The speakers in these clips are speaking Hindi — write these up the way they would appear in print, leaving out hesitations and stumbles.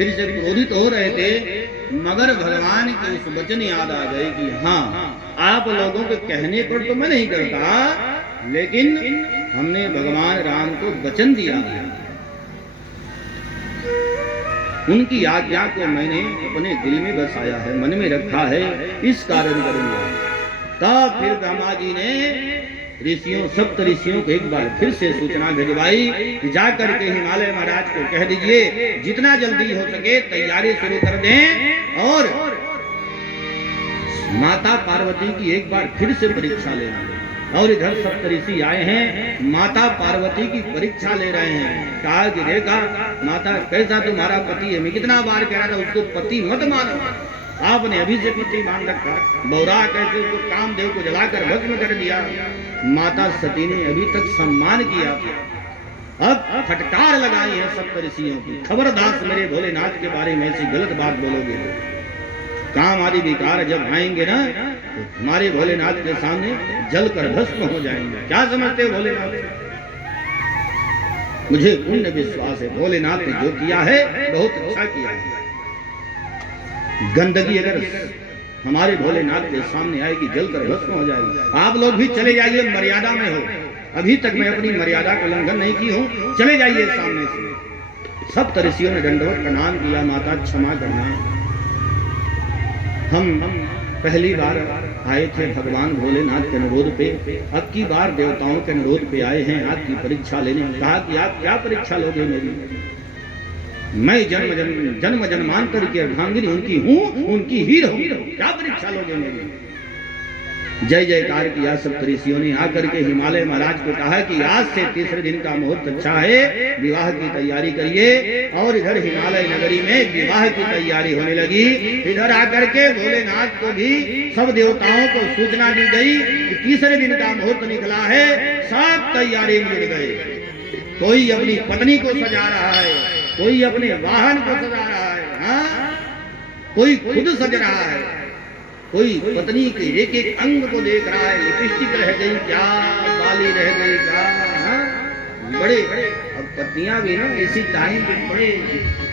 फिर से क्रोधित हो रहे थे, मगर भगवान के उस वचन याद आ गए कि हाँ, आप लोगों के कहने पर तो मैं नहीं करता, लेकिन हमने भगवान राम को वचन दिया है, उनकी आज्ञा को मैंने अपने दिल में बसाया है, मन में रखा है, इस कारण करूंगा। तब फिर ब्रह्मा जी ने ऋषियों, सप्त ऋषियों को एक बार फिर से सूचना भिजवाई कि जाकर के हिमालय महाराज को कह दीजिए जितना जल्दी हो सके तैयारी शुरू कर दें और माता पार्वती की एक बार फिर से परीक्षा लेना। और इधर सप्त ऋषि आए हैं, माता पार्वती की परीक्षा ले रहे हैं। कहा कि देखा माता, कैसा तुम्हारा पति है? मैं कितना बार कह रहा था उसको पति मत मानो, आपने अभी से पति मान रखा। बौरा कैसे उसको कामदेव को जलाकर भस्म कर दिया। माता सती ने अभी तक सम्मान किया, अब फटकार लगाई है सप्त ऋषियों की, खबरदार मेरे भोलेनाथ के बारे में ऐसी गलत बात बोलोगे, काम आदि विकार जब आएंगे ना तो हमारे भोलेनाथ के सामने जलकर भस्म हो जाएंगे। क्या समझते हो भोलेनाथ? मुझे पूर्ण विश्वास है भोलेनाथ ने जो किया है बहुत अच्छा किया है। गंदगी अगर हमारे भोलेनाथ के सामने आएगी जलकर भस्म हो जाएगी। आप लोग भी चले जाइए, मर्यादा में हो, अभी तक मैं अपनी मर्यादा का उल्लंघन नहीं की हूं, चले जाइए सामने से। सब ऋषियों ने दंडवत प्रणाम किया, माता क्षमा करना, हम पहली बार आए थे भगवान भोलेनाथ के अनुरोध पे, अब की बार देवताओं के अनुरोध पे आए हैं आपकी परीक्षा लेने। कहा कि आप क्या परीक्षा लोगे मेरी? मैं जन्म जन्मांतर की अर्धांगिनी उनकी हूँ, उनकी ही रहूं, क्या परीक्षा लोगे मेरी? जय जयकार किया सब ऋषियों ने। आकर के हिमालय महाराज को कहा कि आज से तीसरे दिन का मुहूर्त अच्छा है, विवाह की तैयारी करिए। और इधर हिमालय नगरी में विवाह की तैयारी होने लगी। इधर आकर के भोलेनाथ को भी सब देवताओं को सूचना दी गई कि तीसरे दिन का मुहूर्त निकला है, सब तैयारी में जुट गए। कोई अपनी पत्नी को सजा रहा है, कोई अपने वाहन को सजा रहा है, हाँ? कोई खुद सज रहा है, कोई पत्नी के एक एक अंग को देख रहा है, लिपस्टिक रह गई क्या, बाली रह गई क्या, हाँ? बड़े अब पत्नियां भी ना इसी टाइम पे बड़े,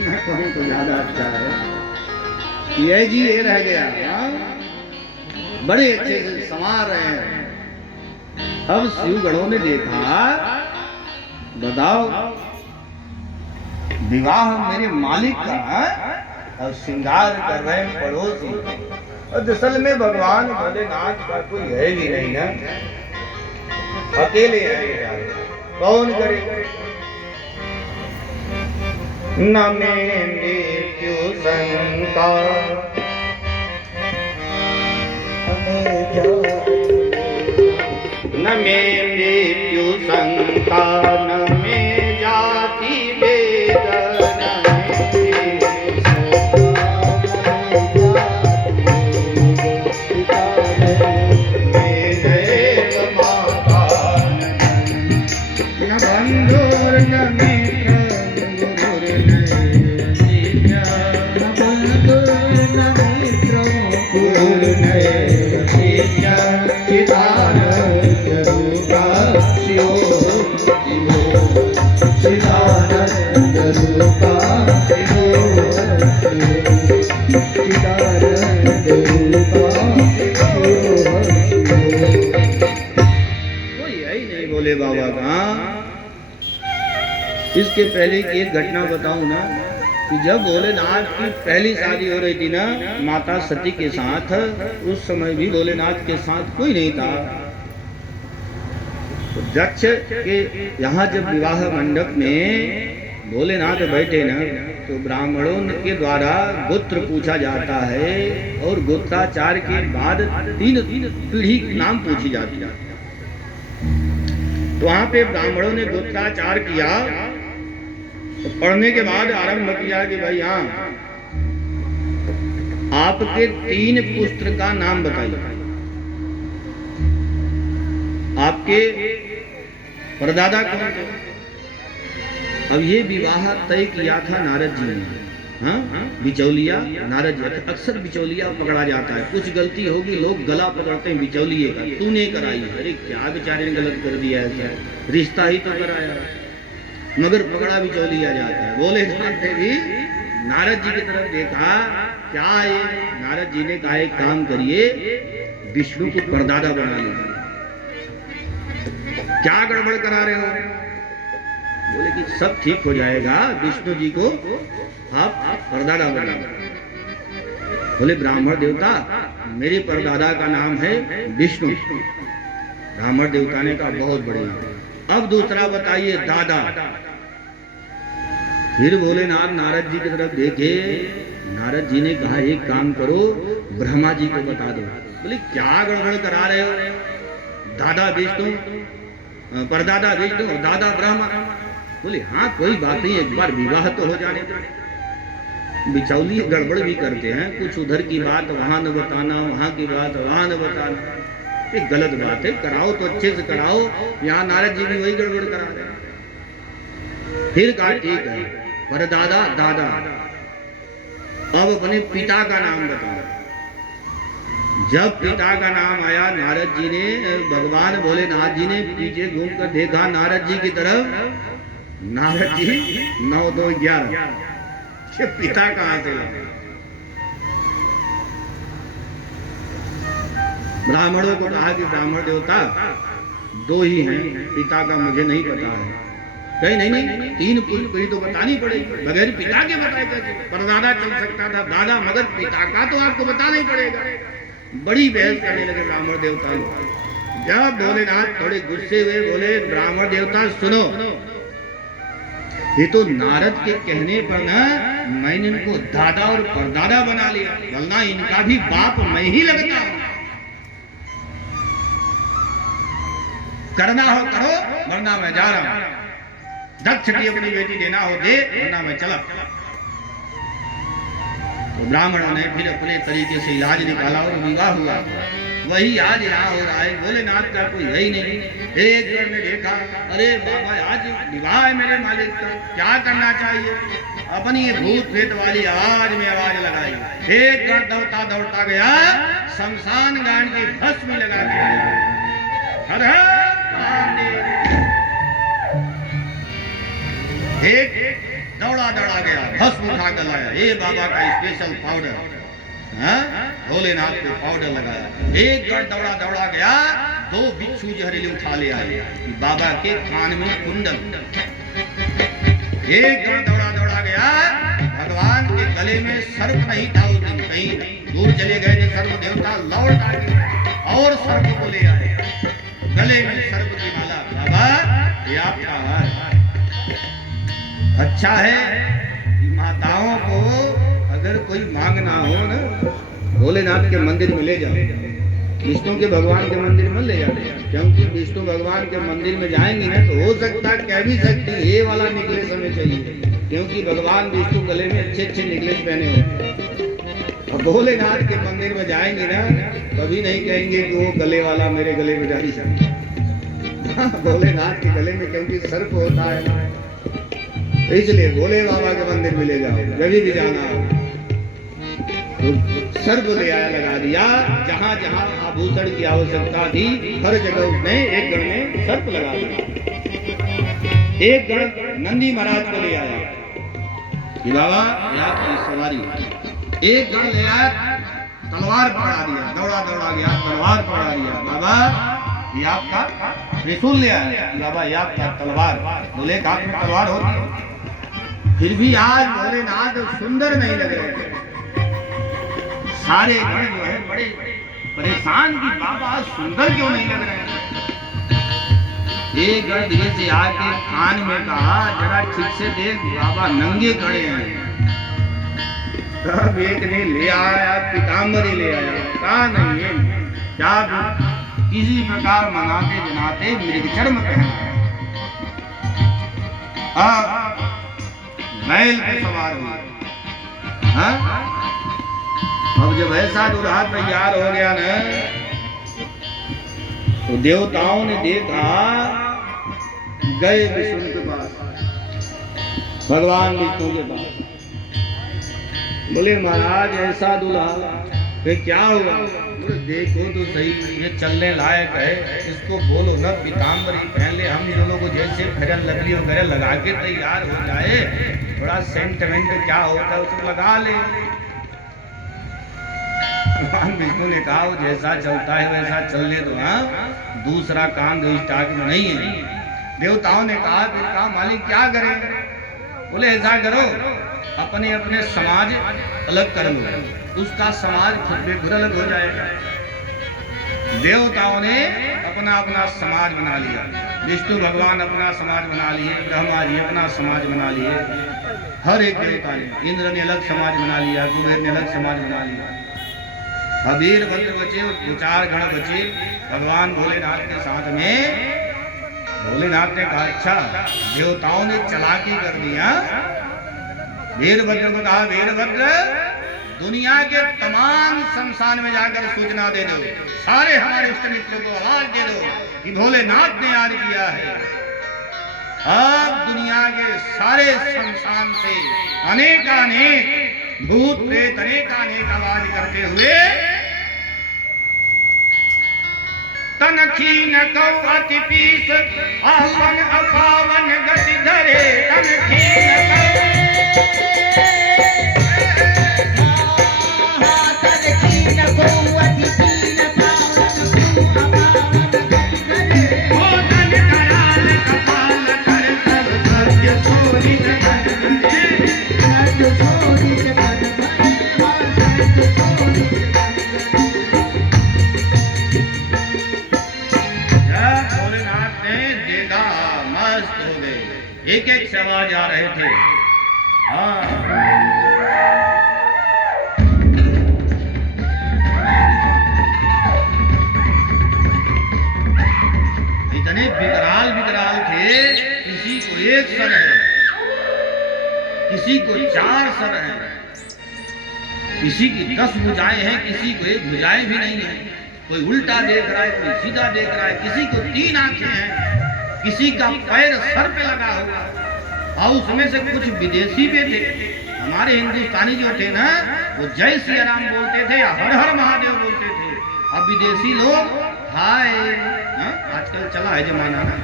मैं कहूँ तो ज्यादा अच्छा है, ये जी ये रह गया, हाँ? बड़े अच्छे से संवार रहे हैं। अब शिवगणों ने देखा, बताओ विवाह मेरे मालिक का है और श्रृंगार कर रहे हैं पड़ोसी, और असल में भगवान भोलेनाथ का कोई है भी नहीं ना, अकेले हैं, कौन करे? न में मृत्यु शंका न में मृत्यु शंका, न में जाति वेदना, बाबा का। इसके पहले की एक घटना बताऊं ना, कि जब भोलेनाथ की पहली शादी हो रही थी ना माता सती के साथ, उस समय भी भोलेनाथ के साथ कोई नहीं था। तो दक्ष के यहाँ जब विवाह मंडप में भोलेनाथ बैठे ना, तो ब्राह्मणों के द्वारा गोत्र पूछा जाता है, और गोत्राचार के बाद तीन पीढ़ी नाम पूछी जाती है। तो वहां पे ब्राह्मणों ने गोत्राचार किया, तो पढ़ने के बाद आरंभ किया कि भाई हाँ, आपके 3 पुत्र का नाम बताइए। आपके परदादा कौन थे? अब ये विवाह तय किया था नारद जी ने, हाँ? बिचौलिया नारद जी, अक्सर बिचौलिया पकड़ा जाता है, कुछ गलती होगी लोग गला पकड़ते हैं बिचौलिए का, तूने कराई। अरे क्या बेचारे ने गलत कर दिया है, रिश्ता ही तो कराया, मगर पकड़ा बिचौलिया जाता है। भोलेनाथ ने भी नारद जी की तरफ देखा, क्या है? नारद जी ने कहा एक काम करिए, विष्णु को परदादा बना लीजिए। क्या गड़बड़ करा रहे हो? बोले कि सब ठीक हो जाएगा, विष्णु जी को आप परदादा बना लीजिए। बोले ब्राह्मण देवता, मेरे परदादा का नाम है विष्णु। ब्राह्मण देवता ने कहा बहुत बढ़िया, अब दूसरा बताइए दादा। फिर भोलेनाथ नारद जी की तरफ देखे, नारद जी ने कहा एक काम करो, ब्रह्मा जी को बता दो। बोले क्या गड़बड़ करा रहे हो? दादा विष्णु, परदादा विष्णु, दादा ब्रह्मा। बोले हाँ कोई बात नहीं, एक बार विवाह तो हो जाने दो। बिचौली गड़बड़ भी करते हैं, कुछ उधर की बात वहां न बताना, वहां की बात वहां न बताना, ये गलत बात है। कराओ तो अच्छे से कराओ। यहाँ नारद जी भी वही गड़बड़ करा रहे हैं। फिर कहा ठीक है, परदादा दादा, अब अपने पिता का नाम बताओ। जब पिता का नाम आया, नारद जी ने, भगवान भोलेनाथ जी ने पीछे घूमकर देखा नारद जी की तरफ। नारद जी 9 2 11, पिता कहां से लाए? ब्राह्मणों को कहा कि ब्राह्मण देवता 2 ही हैं, पिता का मुझे नहीं पता है। कहीं नहीं नहीं, 3 पीढ़ी तो बतानी पड़ेगी, बगैर पिता के बताए कैसे? परदादा चल सकता था, दादा, मगर पिता का तो आपको बताना ही पड़ेगा। बड़ी बहस करने लगे ब्राह्मण देवता लोग। जब भोलेनाथ थोड़े गुस्से हुए, बोले ब्राह्मण देवता सुनो, ये तो नारद के कहने पर ना मैंने इनको दादा और परदादा बना लिया, वरना इनका भी बाप मैं ही लगता हूं। करना हो करो, वरना मैं जा रहा हूं। दक्ष की अपनी बेटी देना हो दे, वरना मैं चला। तो ब्राह्मणों ने फिर अपने तरीके से इलाज निकाला और विवाह हुआ। वही आज यहाँ हो रहा है। भोलेनाथ का कोई है ही नहीं। एक जन ने देखा, अरे बाबा आज विवाह है मेरे मालिक का, क्या करना चाहिए? अपनी ये भूत प्रेत वाली आवाज में आवाज लगाई। एक गण दौड़ता दौड़ता गया, शमशान गांड की भस्म लगा के हर हर महादेव। एक दौड़ा दौड़ा गया, भस्म उठा कर लाया। ये बाबा का स्पेशल पाउडर, भोलेनाथ को पाउडर लगाया। एक गण दौड़ा दौड़ा गया, 2 बिच्छू जहरीले उठा ले आए, बाबा के कान में कुंडल। एक गण दौड़ा दौड़ा गया, भगवान के गले में सर्प नहीं था उस दिन, कहीं दूर चले गए थे सर्प देवता, लौट आए और सर्प को ले आए, गले में सर्प की माला। बाबा ये आपका है। अच्छा है माताओं को अगर कोई मांगना हो ना, भोलेनाथ के मंदिर में ले जाओ, विष्णु के भगवान के मंदिर में ले जाते हैं। क्योंकि विष्णु भगवान के मंदिर में जाएंगी ना तो हो सकता है, कह भी सकती ये वाला नेकलेस हमें चाहिए, क्योंकि भगवान विष्णु गले में अच्छे अच्छे नेकलेस पहने हुए। और भोलेनाथ के मंदिर में जाएंगे ना, कभी नहीं कहेंगे कि वो गले वाला मेरे गले में जानी चाहिए। भोलेनाथ के गले में क्योंकि सर्प होता है, इसलिए भोले बाबा के मंदिर में ले जाओ, जब भी जाना हो तो सर्प ले आया, लगा दिया। जहां जहां आभूषण की आवश्यकता थी हर जगह उसने एक गण में सर्प लगा दिया। एक गण नंदी महाराज को ले आया कि बाबा आपकी सवारी। एक गण ले आया, तलवार पकड़ा दिया, दौड़ा दौड़ा गया, तलवार पकड़ा दिया। बाबा ये आपका त्रिशूल ले आया, बाबा ये आपका तलवार। बोले का तलवार होती, फिर भी आज भोलेनाथ सुंदर नहीं लग रहे थे। सारे गण जो है बड़े परेशान कि बाबा सुंदर क्यों नहीं लग रहे हैं। एक गण धीरे से आके कान में कहा, जरा ठीक से देख बाबा नंगे खड़े हैं। तब एक ने ले आया पीताम्बरी ले आया, कहा नहीं है क्या किसी प्रकार मंगाते जनाते मृगचर्म पहना बैल पे सवार हुए। अब जब ऐसा दुल्हा तैयार हो गया ना, तो देवताओं ने देखा, गए विष्णु के पास, भगवान विष्णु के पास। बोले महाराज ऐसा दूल्हा, फिर क्या हुआ? बोले देखो तो सही, ये चलने लायक है, इसको बोलो ना पीताम्बरी पहन ले, हम दोनों को जैसे फेरन लवली वगैरह लगा के तैयार हो जाए, थोड़ा सेंटिमेंट क्या होता है उसको लगा ले। भगवान विष्णु ने कहा वो जैसा चलता है वैसा चलने दो, हाँ, दूसरा काम जो स्टॉक में नहीं है। देवताओं ने कहा फिर कहा मालिक क्या करें? बोले ऐसा करो, अपने अपने समाज अलग कर लो, उसका समाज खुद में खुद अलग हो जाएगा। देवताओं ने अपना अपना समाज बना लिया, विष्णु भगवान अपना समाज बना लिए, ब्रह्मा जी अपना समाज बना लिए, हर एक देवता ने, इंद्र ने अलग समाज बना लिया, कुबेर ने अलग समाज बना लिया। अब वीरभद्र बचे और 2-4 गण बचे भगवान भोलेनाथ के साथ में। भोलेनाथ ने कहा अच्छा देवताओं ने चालाकी कर दिया। वीरभद्र को कहा वीरभद्र दुनिया के तमाम शमशान में जाकर सूचना दे दो, सारे हमारे इष्ट मित्रों को आवाज दे दो कि भोलेनाथ ने याद किया है। अब दुनिया के सारे शमशान से अनेकानेक भूत प्रेत अनेकानेक आवाज करते हुए तनखी न कौ अति पीस आपन अपावन गति धरे, तनखी न एक एक से आवाज आ रहे थे। हाँ इतने विकराल विकराल थे, किसी को 1 सर है, किसी को 4 सर है, किसी की 10 भुजाएं हैं, किसी को 1 भुजाएं भी नहीं है। कोई उल्टा देख रहा है, कोई सीधा देख रहा है, किसी को 3 आंखें हैं, किसी का पैर सर पे लगा हुआ। और उसमें से कुछ विदेशी भी थे। हमारे हिंदुस्तानी जो थे ना वो जय श्री राम बोलते थे या हर हर महादेव बोलते थे। अब विदेशी लोग हाय, आजकल चला है जमाना ना,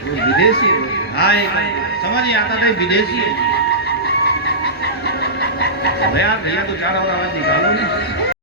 वो विदेशी हाय समझ नहीं आता था विदेशी है। भैया 2-4 और आवाज निकालो ना।